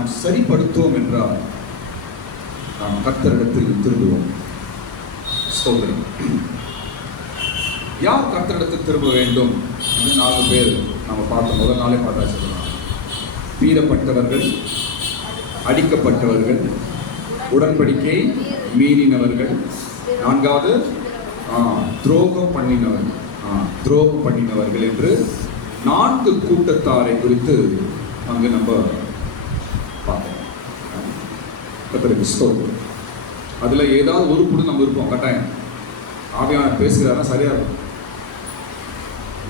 நாம் சரிப்படுத்துவோம் என்றால் நாம் கர்த்தரிடத்தில் திரும்புவோம். ஸ்தோத்திரம். யார் கர்த்தரிடத்தில் திரும்ப வேண்டும்? 4 பேர் நம்ம பார்த்த முதல் நாளே பார்த்தா சொல்லலாம். பீறப்பட்டவர்கள், அடிக்கப்பட்டவர்கள், உடன்படிக்கை மீறினவர்கள், 4வது துரோகம் பண்ணினவர்கள் என்று 4 கூட்டத்தாரை குறித்து அங்கு நம்ம பார்த்தோம். கர்த்தருக்கு ஸ்தோத்திரம். அதுல ஏதாவது ஒரு கூட்டம் நம்ம இருப்போம். கட்டாயம் ஆவியானவர் பேசுகிறாரா சரியா இருக்கும்.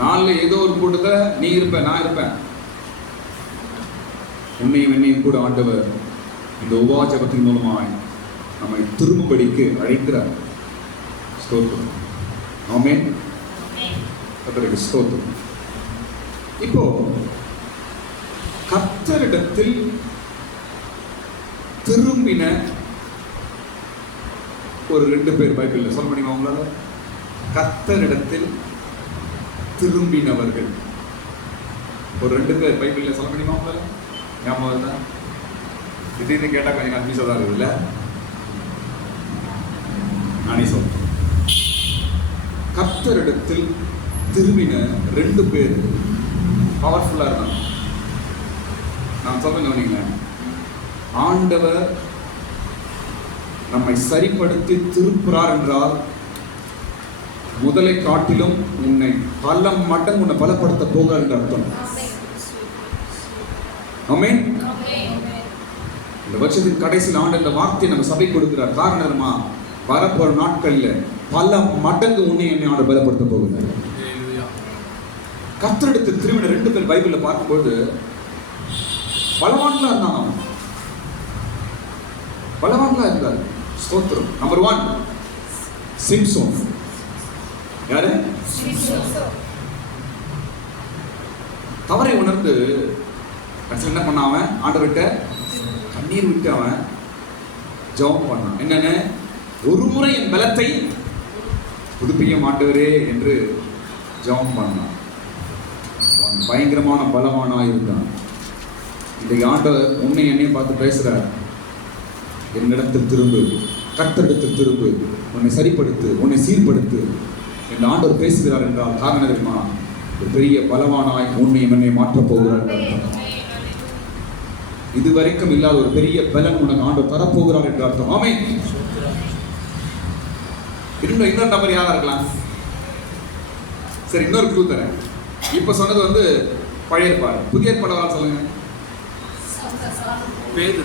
4 ஏதோ ஒரு கூட்டத்தை நீ இருப்ப, நான் இருப்பேன். உன்னையும் என்னையும் கூட ஆண்டவர் இந்த உபவாசத்தின் மூலமாய் நம்மை திரும்படிக்கு அழைக்கிறார். ஸ்தோத்திரம். ஆமென். கர்த்தருக்கு ஸ்தோத்திரம். இப்போ கர்த்தரிடத்தில் திரும்பின ஒரு 2 பேர் பைபிள்ல சொல்ல முடியுமா உங்களால? கர்த்தரிடத்தில் திரும்பினவர்கள் ஒரு 2 பேர் பைபிள்ல சொல்ல முடியுமா உங்களால? ஞாபகம் தான். திடீர்னு கேட்டா கொஞ்சம் கன்ஃபியூஸா தான் இருக்குல்ல. நானே சொல்றேன். கர்த்தரிடத்தில் திரும்பின 2 பேர் பவர்ஃபுல்லா இருந்தாங்க. நான் சொல்றேன், ஆண்டவர் நம்மை சரிப்படுத்தி திருப்புறார் என்றால் முதலை காட்டிலும் உன்னை பல மடங்கு உன்னை பலப்படுத்த போகிறார் என்று அர்த்தம். ஆமென். இந்த வருஷத்தின் கடைசியில் ஆண்டு இந்த வார்த்தையை நம்ம சபை கொடுக்கிறார். காரணமா வரப்போற நாட்கள்ல பல மடங்கு உன்னை என்னை ஆண்டு பலப்படுத்த போகிறார். கர்த்தரிடத்தில் திரும்பின 2 பேர் பைபிள்ல பார்க்கும்போது பலவான்களா இருந்தாங்க. பலவான்களா இருந்தார். ஸ்தோத்திரம். நம்பர் 1 சிம்சோன். யாரு? தவறை உணர்ந்து என்ன பண்ண, அவன் ஆண்டவர்கிட்ட கண்ணீர் விட்டு அவன் ஜெபம் பண்ணான். என்னன்னு? ஒரு முறை என் பலத்தை புதுப்பிக்க மாட்டவரே என்று ஜெபம் பண்ணான். பயங்கரமான பலவானா இருந்தான். இன்றைக்கு ஆண்டவர் உன்னை என்னையும் பார்த்து பேசுறார். என்னிடத்தில் திரும்பு, கர்த்தரிடத்தில் திரும்பு, உன்னை சரிப்படுத்து, உன்னை சீர்படுத்து என்று ஆண்டவர் பேசுகிறார் என்றால் காரணம் தெரியுமா? ஒரு பெரிய பலவானாய் உன்னை என்னை மாற்றப் போகிறார். இதுவரைக்கும் இல்லாத ஒரு பெரிய பலன் உனக்கு ஆண்டவர் தரப்போகிறார் என்று அர்த்தம். ஆமென். இன்னொரு நபர் யாரா இருக்கலாம்? சரி, இன்னொரு க்ளூ தரேன். இப்ப சொன்னது பழைய ஏற்பாடு. புதிய ஏற்பாடு சொல்லுங்க. பேதுரு.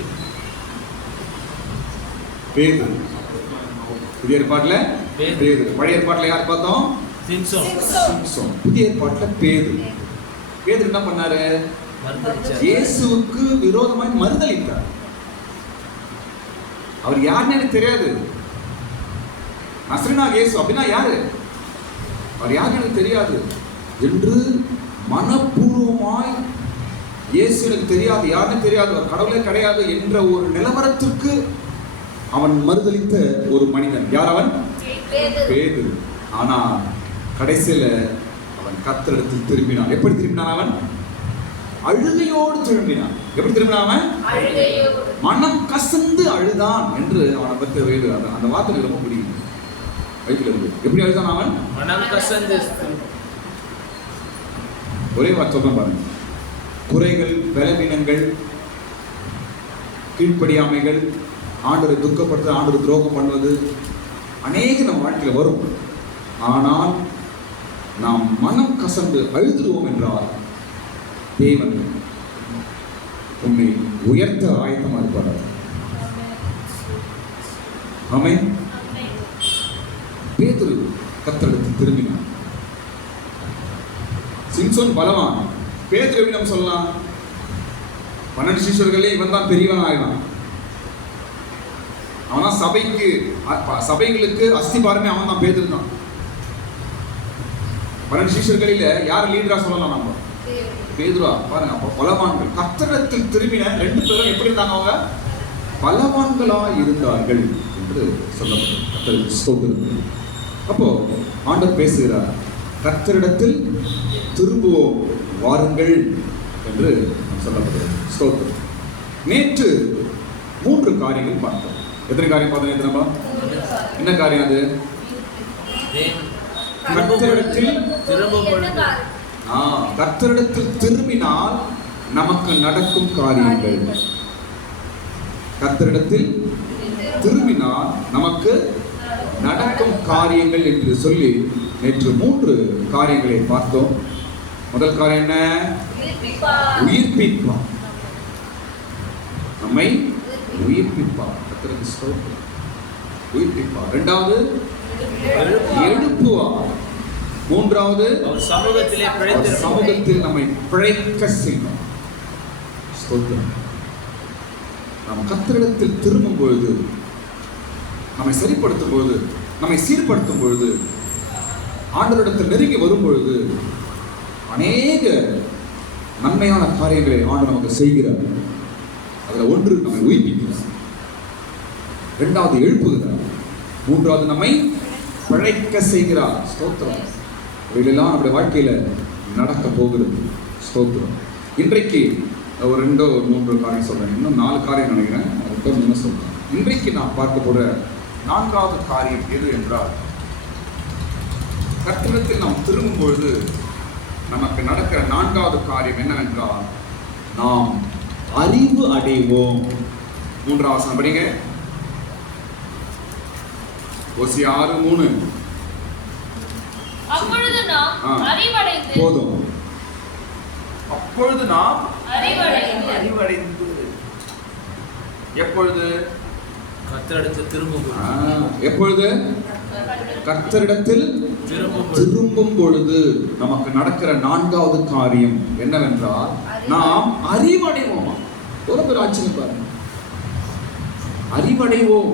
புதிய ஏற்பாட்டுல பேதுரு. பழைய ஏற்பாட்டுல யார் பார்த்தோம்? சிம்சோன். புதிய ஏற்பாட்டுல பேதுரு. என்ன பண்ணாரு? இயேசுவுக்கு விரோதமாய் மறுதலித்தார். அவர் யாருன்னு எனக்கு தெரியாது. நசரேனா இயேசு அப்படின்னா யாரு? அவர் யாருன்னு எனக்கு தெரியாது என்று மனப்பூர்வமாய் இயேசு எனக்கு தெரியாது, யாருன்னு தெரியாது, அவர் கடவுளே கிடையாது என்ற ஒரு நிலவரத்திற்கு அவன் மறுதலித்த ஒரு மனிதன். யார் அவன்? பேதுரு. ஆனா கடைசியில அவன் கர்த்தரிடத்தில் திரும்பினான். எப்படி திரும்பினான்? அவன் அழுகையோடு திரும்பினான். எப்படி திரும்பினான்? அவன் மனம் கசந்து அழுதான் என்று அவனை பற்றி அந்த வார்த்தை ரொம்ப பிடிக்கும். பைபிள் இருக்கு. எப்படி அழுதான் அவன்? மனம் கசந்து. ஒரே வார்த்தை சொல்றேன் பாருங்க. குறைகள், பலவீனங்கள், கீழ்ப்படியாமைகள், ஆண்டவரை துக்கப்படுத்த, ஆண்டவரை துரோகம் பண்ணுவது அநேக நம்ம வாழ்க்கையில் வரும். ஆனால் நாம் மனம் கசந்து அழுதுருவோம் என்றால் தேவன் உன்னை உயர்த்த ஆயத்தமா இருப்பார். ஆமென். பேதுரு கர்த்தரிடத்தில் திரும்பினான். சிம்சோன் பலவான். பேதுரு எப்படி நம்ம சொல்லலாம்? 12 சீஷர்களே இவன் தான் பெரியவன் ஆயினான். அவனா சபைகளுக்கு அஸ்திபாரமே அவன் தான். பேதுரு தான். 12 சீஷர்களில யார் லீடரா சொல்லலாம்? நம்ம பேதுருவா. பாருங்க, அப்ப பலவான்கள். கர்த்தரிடத்தில் திரும்பின 2 பேரும் எப்படி இருந்தாங்க? அவங்க பலவான்களா இருந்தார்கள் என்று சொல்லப்பட்டது. கர்த்தருக்கு ஸ்தோத்திரம். அப்போ ஆண்டவர் பேசுகிறார், கர்த்தரிடத்தில் திரும்புவோம் வாருங்கள் என்று சொல்லப்படுகிறது. ஸ்தோத்திரம். நேற்று 3 காரியங்கள் பார்த்தோம். எத்தனை காரியம் பார்த்தோம் நேற்று நம்ம? என்ன காரியம் அது? கர்த்தரிடத்தில் திரும்பினால் நமக்கு நடக்கும் காரியங்கள். கர்த்தரிடத்தில் திரும்பினால் நமக்கு நடக்கும் காரியங்கள் என்று சொல்லி நேற்று 3 காரியங்களை பார்த்தோம். முதல் காரியம் என்ன? உயிர்ப்பிப்பார். நம்மை உயிர்ப்பிப்பார். கர்த்தருக்கு ஸ்தோத்திரம். உயிர்ப்பிப்பார். இரண்டாவது எழுப்புவார். மூன்றாவது சமூகத்தில் நம்மை பிழைக்க செய்வார். ஸ்தோத்திரம். நாம் கர்த்தரிடத்தில் திரும்பும் பொழுது, நம்மை சரிப்படுத்தும் பொழுது, நம்மை சீர்படுத்தும் பொழுது, ஆண்டவரிடத்தில் நெருங்கி வரும் பொழுது அநேக நன்மையான காரியங்களை ஆண்டவர் நமக்கு செய்கிறார். அதில் ஒன்று நம்மை உயிர்ப்பிக்கிறார், இரண்டாவது எழுப்புகிறார், மூன்றாவது நம்மை பிழைக்க செய்கிறார். ஸ்தோத்திரம். இவையெல்லாம் நம்முடைய வாழ்க்கையில நடக்க போகிறது. ஸ்தோத்திரம். இன்றைக்கு ஒரு 2-3 காரியம் சொல்றேன். இன்னும் 4 காரியம் நினைக்கிறேன். அது 3 சொல்றேன். இன்றைக்கு நான் பார்க்க போற 4வது காரியம் எது என்றால், கர்த்தரிடத்தில் நாம் திரும்பும் பொழுது நமக்கு நடக்கிற 4வது காரியம் என்னவென்றால், நாம் அறிவு அடைவோம். 3வது வசனம் படிங்க. ஓசியா 6:3. அப்பொழுது நாம் அறிவடைந்து, போதும். அப்பொழுது நாம் அறிவடைந்து. எப்பொழுது? கர்த்தரிடத்தில் திரும்பும். எப்பொழுது? கர்த்தரிடத்தில் திரும்பும் பொழுது நமக்கு நடக்கிற 4வது காரியம் என்னவென்றால், நாம் அறிவடைவோம். ஒரு பேர் ஆச்சரியம் பாருங்க. அறிவடைவோம்.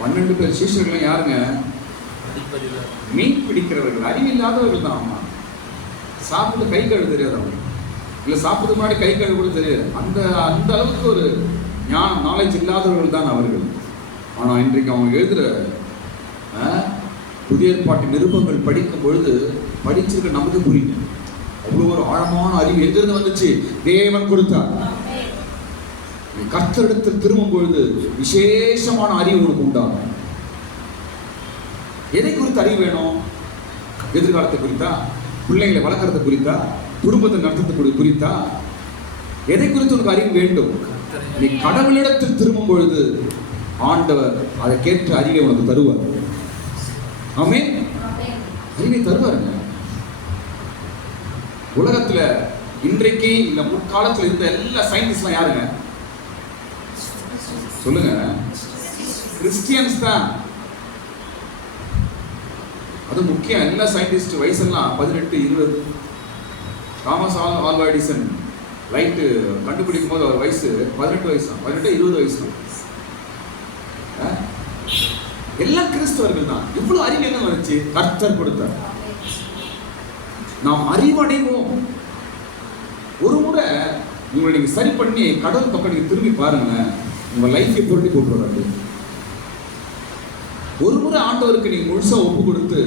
12 பேர் சீஷர்கள் யாருங்க? மீன் பிடிக்கிறவர்கள், அறிவில்லாதவர்கள் தான். அம்மா சாப்பிட்டு கை கழுவ தெரியாது அவங்க, இல்லை சாப்பிட்டு முன்னாடி கை கழுவ கூட தெரியாது. அந்த அளவுக்கு ஒரு ஞானம், நாலேஜ் இல்லாதவர்கள் தான் அவர்கள். ஆனால் இன்றைக்கு அவங்க எழுதுகிற புதிய ஏற்பாட்டு நிருபங்கள் படிக்கும் பொழுது படிச்சிருக்க நமக்கு புரியுது. அவ்வளோ ஒரு ஆழமான அறிவு எங்கிருந்து வந்துச்சு? தேவன் கொடுத்தார். கர்த்தரிடத்தில் திரும்பும் பொழுது விசேஷமான அறிவு உனக்கு உண்டாகும். எதை குறித்து அறிவு வேணும்? எதிர்காலத்தை குறித்தா, பிள்ளைகளை வளர்க்கறதை குறித்தா, குடும்பத்தை நடத்துறது குறித்தா, எதை குறித்து உனக்கு அறிவு வேண்டும்? நீ கடவுளிடத்தில் திரும்பும் பொழுது ஆண்டவர் அதை கேட்ட அறிவை உனக்கு தருவார். ஆமென். அறிவை தருவாருங்க. உலகத்துல இன்றைக்கு இந்த முற்காலத்தில் இருந்த எல்லா சயின்டிஸ்ட்லாம் யாருங்க? சொல்லுங்க. கிறிஸ்டியன்ஸ் தான். அது முக்கியம். எல்லா சயின்டிஸ்ட் வயசெல்லாம் 18-20. தாமஸ் ஆல்வா எடிசன் லைட்டு கண்டுபிடிக்கும் போது அவர் வயசு 18 வயசு தான். 18-20 வயசு தான். எல்லாம் கிறிஸ்தவர்கள் தான். இவ்வளவு அறிவு என்ன வந்துச்சு? கர்த்தர் கொடுத்தார். நாம் அறிவடைவோம். ஒரு முறை உங்களை நீங்க சரி பண்ணி கடவுள் பக்கம் நீங்க திரும்பி பாருங்க, உங்க லைஃபை புரட்டி போட்டுறாரு. ஒரு முறை ஆண்டவருக்கு நீங்க முழுசா ஒப்பு கொடுத்து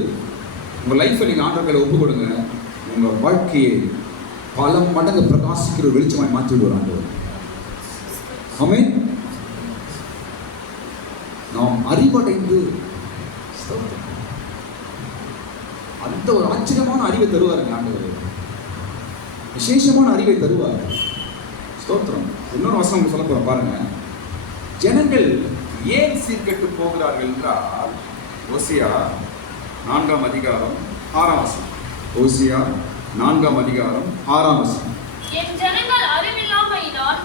உங்க லைஃபை நீங்க ஆண்டவர்களை ஒப்பு கொடுங்க, உங்க வாழ்க்கையை பல மடங்கு பிரகாசிக்கிற வெளிச்சமாய் மாற்றி விடுவார் ஆண்டவர். ஆமென். நாம் அறிவடைந்து அந்த ஒரு ஆச்சரியமான அறிவை தருவாருங்க ஆண்டவர். விசேஷமான அறிவை தருவார். ஸ்தோத்திரம். இன்னொரு வசனம் சொல்ல போறோம் பாருங்க. ஜனங்கள் ஏன் சீர்கெட்டு போகிறார்கள் என்றால், ஓசியா 4ஆம் அதிகாரம் 6ஆம் வசனம். ஓசியா 4ஆம் அதிகாரம் 6ஆம் வசனம். என் ஜனங்கள் அறிவில்லாமையினால்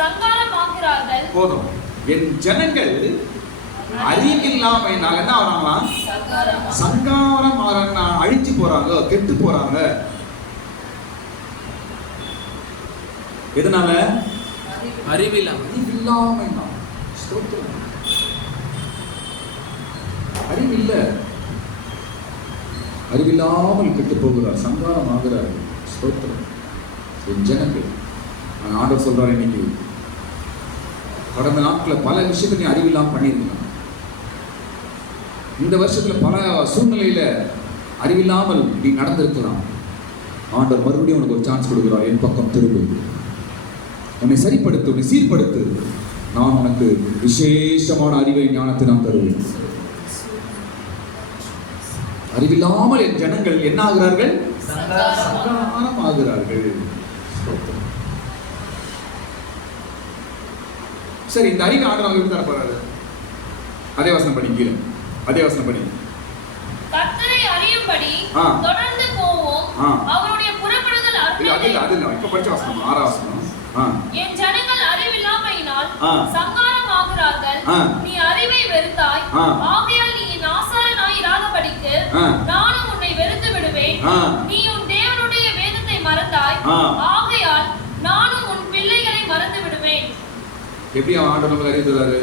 சங்காரமாகிறார்கள். போதும். என் ஜனங்கள் அறிவில்லாமையினால் என்ன ஆகிறாங்களா? சங்காரம் ஆகிறாங்க, அழிஞ்சு போறாங்க, கெட்டு போறாங்க. எதனால? அறிவில்லாமை. அறிவில்ல, அறிவில்லாமல் கெட்டு போகிறார், சங்காரம் ஆகிறார். ஸ்தோத்திரம். என் ஜனங்கள். ஆண்டவர் சொல்றாரு, இன்னைக்கு கடந்த நாட்களில் பல விஷயத்தை நீ அறிவில்லாமல் பண்ணியிருக்கலாம். இந்த வருஷத்துல பல சூழ்நிலையில அறிவில்லாமல் நீ நடந்திருக்கலாம். ஆண்டவர் மறுபடியும் உனக்கு ஒரு சான்ஸ் கொடுக்குறார். என் பக்கம் திரும்பு, உன்னை சரிப்படுத்து, உன்னை சீர்படுத்து, நான் உனக்கு விசேஷமான அறிவை ஞானத்தை நான் தருவேன். அறிவில்லாமல் என் ஜனங்கள் என்ன ஆகிறார்கள்? சங்காரம் ஆகிறார்கள். சரி, இந்த அறிவு ஆண்டவர் எப்படி தரப்போறாரு? அதே வசனம் படி, கீழே அதே வசனம் படி. கர்த்தரை அறியும்படி தொடர்ந்து போவோம், அவருடைய புறப்படுதல் அது இப்ப படிச்ச வசனம் 6ஆம் வசனம். என் ஜனங்கள் அறிவில்லாமையினால் சங்காரம் ஆகிறார்கள், நீ அறிவை வெறுத்தாய், ஆகையால் நீ என் ஆசாரனாய் இராதபடிக்கு நானும் உன்னை வெறுத்து விடுவேன். நீ உன் தேவனுடைய வேதத்தை மறந்தாய், ஆகையால் நானும் உன் பிள்ளைகளை மறந்து விடுவேன். எப்படி ஆண்டவர் நமக்கு அறிவுறாரு?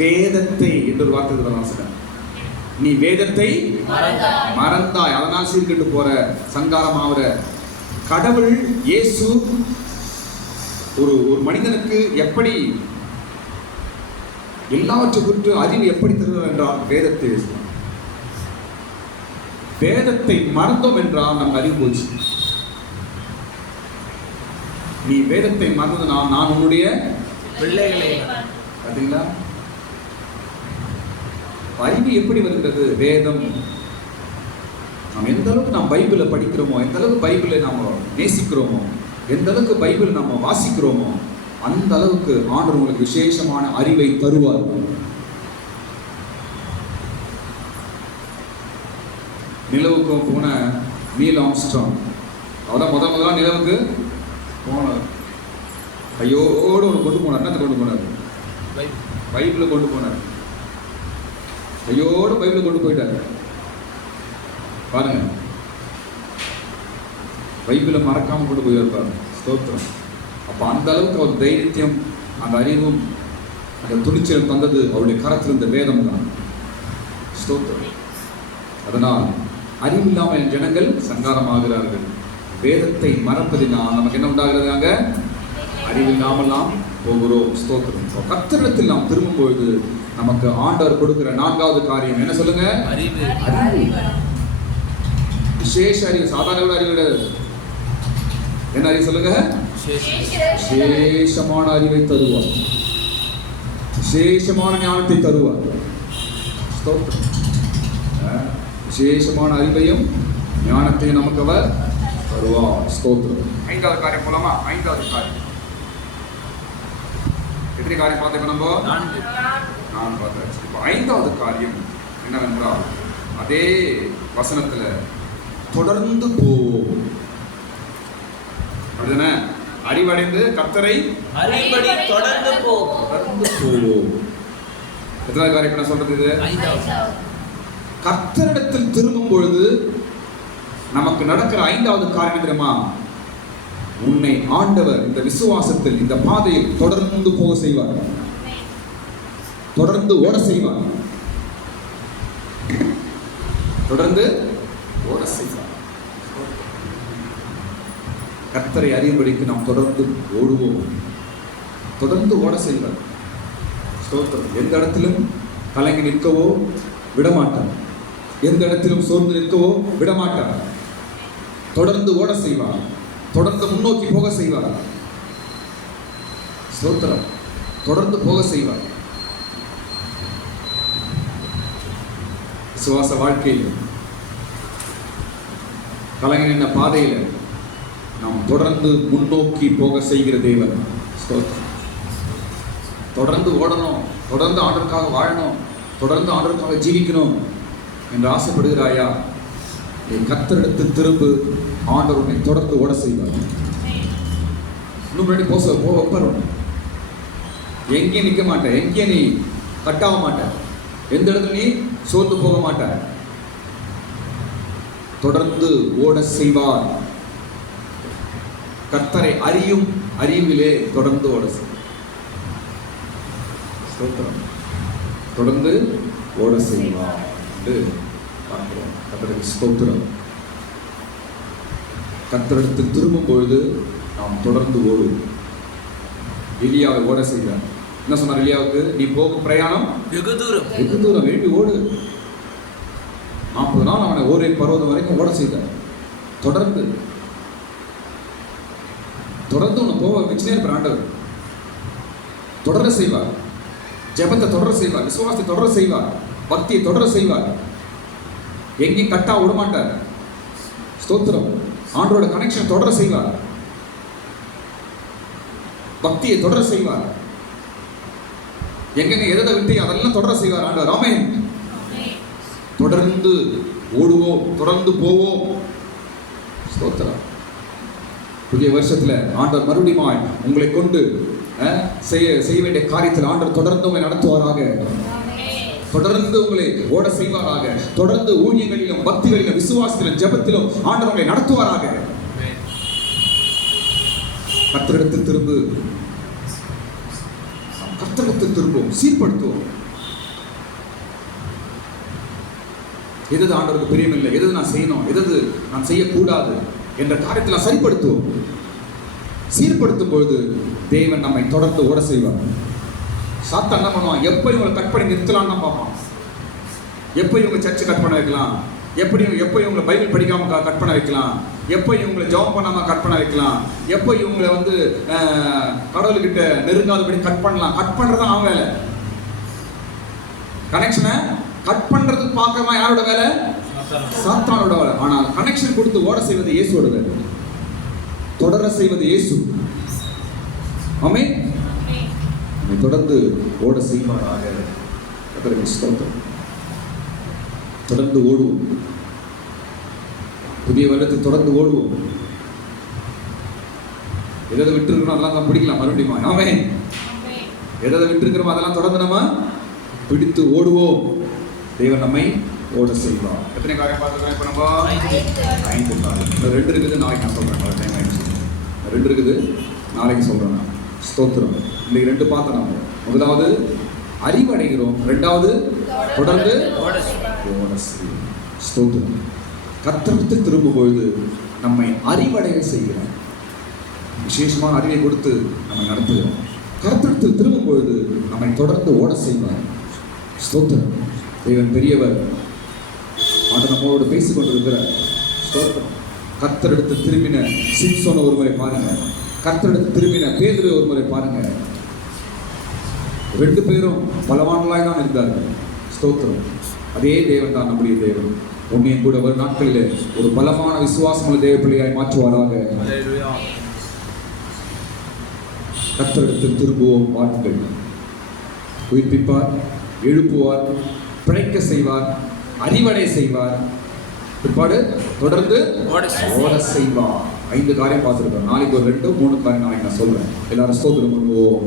வேதத்தை என்ற ஒரு வார்த்தை வாசிக்கிறேன். நீ வேதத்தை மறந்தாய், அதனால் சீர்கெட்டு போற, சங்காரம் ஆகிற. கடவுள் இயேசு ஒரு மனிதனுக்கு எப்படி எல்லாவற்றை குறித்து அறிவு எப்படி தருகிறார் என்றால் வேதத்தை. வேதத்தை மறந்தோம் என்றால் நமக்கு அறிவு போச்சு. நீ வேதத்தை மறந்ததுனா நான் உன்னுடைய பிள்ளைகளே. பார்த்தீங்களா? அறிவு எப்படி வருகிறது? வேதம். நாம் எந்த அளவுக்கு நாம் பைபிளை படிக்கிறோமோ, எந்த அளவுக்கு பைபிளை நாம் நேசிக்கிறோமோ, எந்த அளவுக்கு பைபிள் நம்ம வாசிக்கிறோமோ, அந்த அளவுக்கு ஆண்டவர் உங்களுக்கு விசேஷமான அறிவை தருவார். நிலவுக்கு போன நீல் ஆம்ஸ்ட்ராங், அவதான் முதல்ல நிலவுக்கு போனார். கையோடு ஒன்று கொண்டு போனார். என்னத்தை கொண்டு போனார்? பைபிளை கொண்டு போனார். கையோடு பைபிளை கொண்டு போயிட்டார். பாருங்க, பைபிளை மறக்காம கொண்டு போயிருப்பார். ஸ்தோத்திரம். அப்ப அந்த அளவுக்கு அவர் தைரியத்தையும் அந்த அறிவும் அந்த துணிச்சலும் தந்தது அவருடைய கரத்தில் இருந்த வேதம் தான். ஸ்தோத்திரம். அதனால் அறிவில்லாமல் ஜனங்கள் சங்காரமாகிறார்கள். வேதத்தை மறப்பதினால் நமக்கு என்ன உண்டாகிறது? அங்க அறிவில்லாமல் நாம் போகிறோம். ஸ்தோத்திரம். கர்த்தரிடத்தில் நாம் திரும்பும் பொழுது நமக்கு ஆண்டவர் கொடுக்கிற 4வது காரியம் என்ன சொல்லுங்க? அறிவு. விசேஷ அறிவு. சாதாரண அறிவு என்ன அறிவு சொல்லுங்க? விசேஷமான அறிவை தருவார், விசேஷமான ஞானத்தை தருவார். விசேஷமான அறிவையும் ஞானத்தையும் நமக்கு அவர் தருவார். ஸ்தோத்திரம். 5வது காரியம் போலாமா? 5வது காரியம். எத்தனை காரியம் பார்த்தோம் நம்ம? 4 பார்த்தாச்சு. இப்போ 5வது காரியம் என்னவென்றால் அதே வசனத்துல தொடர்ந்து போவோம். அப்படிதானே? அறிவடைந்து கர்த்தரை அறிபடி தொடர்ந்து போவோம். எத்தனாவது காரியம் என்ன சொல்றது? இது 5வது. கர்த்தரிடத்தில் திரும்பும் பொழுது நமக்கு நடக்கிற 5வது காரியம் தெரியுமா? உன்னை ஆண்டவர் இந்த விசுவாசத்தில், இந்த பாதையில் தொடர்ந்து போக செய்வார், தொடர்ந்து ஓட செய்வார், தொடர்ந்து ஓட செய்வார். கர்த்தரை அறியும்படிக்கு நாம் தொடர்ந்து ஓடுவோம், தொடர்ந்து ஓட செய்வார். ஸ்தோத்திரம். எந்த இடத்திலும் கலங்கி நிற்கவோ விடமாட்டார், எந்த இடத்திலும் சோர்ந்து நிற்கவோ விடமாட்டார். தொடர்ந்து ஓட செய்வார், தொடர்ந்து முன்னோக்கி போக செய்வார். ஸ்தோத்திரம். தொடர்ந்து போக செய்வார். விசுவாச வாழ்க்கையில் கலங்கி நின்ற பாதையில் நாம் தொடர்ந்து முன்னோக்கி போக செய்கிற தேவன். ஸ்தோத்திரம். தொடர்ந்து ஓடணும், தொடர்ந்து ஆண்டவருக்காக வாழணும், தொடர்ந்து ஆண்டவருக்காக ஜீவிக்கணும் என்று ஆசைப்படுகிறாயா? நீ கர்த்தரிடத்தில் திரும்ப, ஆண்டவர் உன்னை தொடர்ந்து ஓட செய்வார். இன்னும் முன்னாடி போக வைப்பார். எங்கேயும் நிற்க மாட்டேன், எங்கேயும் நீ கட்டாக மாட்டேன், எந்த இடத்துல நீ சோர்ந்து போக மாட்டார். தொடர்ந்து ஓட செய்வார். கர்த்தரை அறியும் அறிவிலே தொடர்ந்து ஓட செய்வார். தொடர்ந்து ஓட செய்வார் என்று பார்க்கிறோம். கர்த்தருக்கு ஸ்தோத்திரம். கர்த்தரிடத்தில் திரும்பும் பொழுது நாம் தொடர்ந்து ஓடுவோம். எலியாவை ஓட செய்தார். என்ன சொன்னார் எலியாவுக்கு? நீ போகும் பிரயாணம் வெகு தூரம், எழுப்பி ஓடு. 40 நாள் அவனை ஒரே பர்வதம் வரைக்கும் ஓட செய்தார். தொடர்ந்து உன்னை போக வச்சுனே இருப்பார் ஆண்டவர். தொடர செய்வார், ஜெபத்தை தொடர செய்வார், விசுவாசத்தை தொடர செய்வார், பக்தியை தொடர செய்வார். எங்கேயும் கட்டா விடமாட்டார். ஸ்தோத்திரம். ஆண்டவரோட கனெக்ஷன் தொடர செய்வார், பக்தியை தொடர செய்வார். எங்கெங்க எதை விட்டு அதெல்லாம் தொடர செய்வார் ஆண்டவர். ஆமென். தொடர்ந்து ஓடுவோம், தொடர்ந்து போவோம். ஸ்தோத்திரம். புதிய வருஷத்துல ஆண்டவர் மறுபடியும் உங்களை கொண்டு செய்ய வேண்டிய காரியத்தில் ஆண்டவர் தொடர்ந்து உங்களை நடத்துவாராக, தொடர்ந்து உங்களை ஓட செய்வாராக, தொடர்ந்து ஊழியங்களிலும் பக்திகளிலும் விசுவாசத்திலும் ஜெபத்திலும் ஆண்டவர் உங்களை நடத்துவாராக. கர்த்தரிடத்தில் திரும்புவோம், சீர்படுத்துவோம். எது ஆண்டவருக்கு பிரியமில்லை, எது நான் செய்யணும், எது நான் செய்யக்கூடாது என்ற காரியத்தில் சரிப்படுத்துவோம். சீர்படுத்தும் பொழுது தேவன் நம்மை தொடர்ந்து ஓட செய்வார். சாத்தான் என்ன பண்ணுவான்? எப்போ இவங்களை கட் பண்ணி நிறுத்தலாம்னு பார்ப்பான். எப்போ இவங்க சர்ச்சை கட் பண்ண வைக்கலாம், எப்போ இவங்களை பைபிள் படிக்காம கட் பண்ண வைக்கலாம், எப்போ இவங்களை ஜெபம் பண்ணாம கட் பண்ண வைக்கலாம், எப்போ இவங்களை கடவுள்கிட்ட நெருங்காதபடி கட் பண்ணலாம். கட் பண்றது அவன் வேலை. கனெக்ஷனை கட் பண்றது பார்க்கமா யாரோட வேலை? சாத்தானோட வேலை. ஆனால் கனெக்ஷன் கொடுத்து ஓட செய்வது இயேசுவோட வேலை, தொடர செய்வது இயேசு. ஆமென். தொடர்ந்து ஓட செய்வாராக. தொடர்ந்து ஓடுவோம். புதிய வருடத்தில் தொடர்ந்து ஓடுவோம். எதை விட்டு இருக்கிறோம் அதெல்லாம் தான் பிடிக்கலாம் மறுபடியும். ஆமென். எதை விட்டு இருக்கிறோம் அதெல்லாம் தொடர்ந்து நம்ம பிடித்து ஓடுவோம். தேவன் நம்மை ஓட செய்வார். எத்தனை காரியம் பார்த்துக்கிறோம் இப்போ நம்ம? 5 காரியம். 2 இருக்குது, நாளைக்கு நான் சொல்றேன். டைம் ஆயிடுச்சு. 2 இருக்குது, நாளைக்கு சொல்றேன் நான். ஸ்தோத்திரம். இன்னைக்கு 2 பார்த்தோம் நம்ம. முதலாவது அறிவடைகிறோம், 2வது தொடர்ந்து ஓட செய்வோம். ஸ்தோத்திரம். கர்த்தரிடத்தில் திரும்பும் பொழுது நம்மை அறிவடைய செய்கிறார். விசேஷமான அறிவை கொடுத்து நம்மை நடத்துகிறோம். கர்த்தரிடத்தில் திரும்பும் பொழுது நம்மை தொடர்ந்து ஓட செய்வார். ஸ்தோத்திரம். தேவன் பெரியவர். ஆண்டவர் நம்மோடு பேசிக் கொண்டிருக்கிறார். ஸ்தோத்திரம். கர்த்தரிடத்தில் திரும்பின சிம்சோனை ஒரு முறை பாருங்க, கர்த்தரிடத்தில் திரும்பின பேதுருவை ஒரு முறை பாருங்க. 2 பேரும் பலவான்களாய் தான் இருந்தார்கள். ஸ்தோத்திரம். அதே தேவன் தான் நம்முடைய தேவன். உன்னையும் கூட வரும் நாட்களிலே ஒரு பலமான விசுவாசமுள்ள தேவ பிள்ளையாய் மாற்றுவாராக. கர்த்தரிடத்தில் திரும்புவோம். வாருங்கள். உயிர்ப்பிப்பார், எழுப்புவார், பிழைக்க செய்வார், அறிவடை செய்வார், பிற்பாடு தொடர்ந்து ஓட செய்வார். 5 காரியம் பார்த்துருக்கோம். நாளைக்கு ஒரு 2 3 காரியம் நாளைக்கு நான் சொல்றேன். எல்லாரும் ஸ்தோத்திரம் பண்ணுவோம்.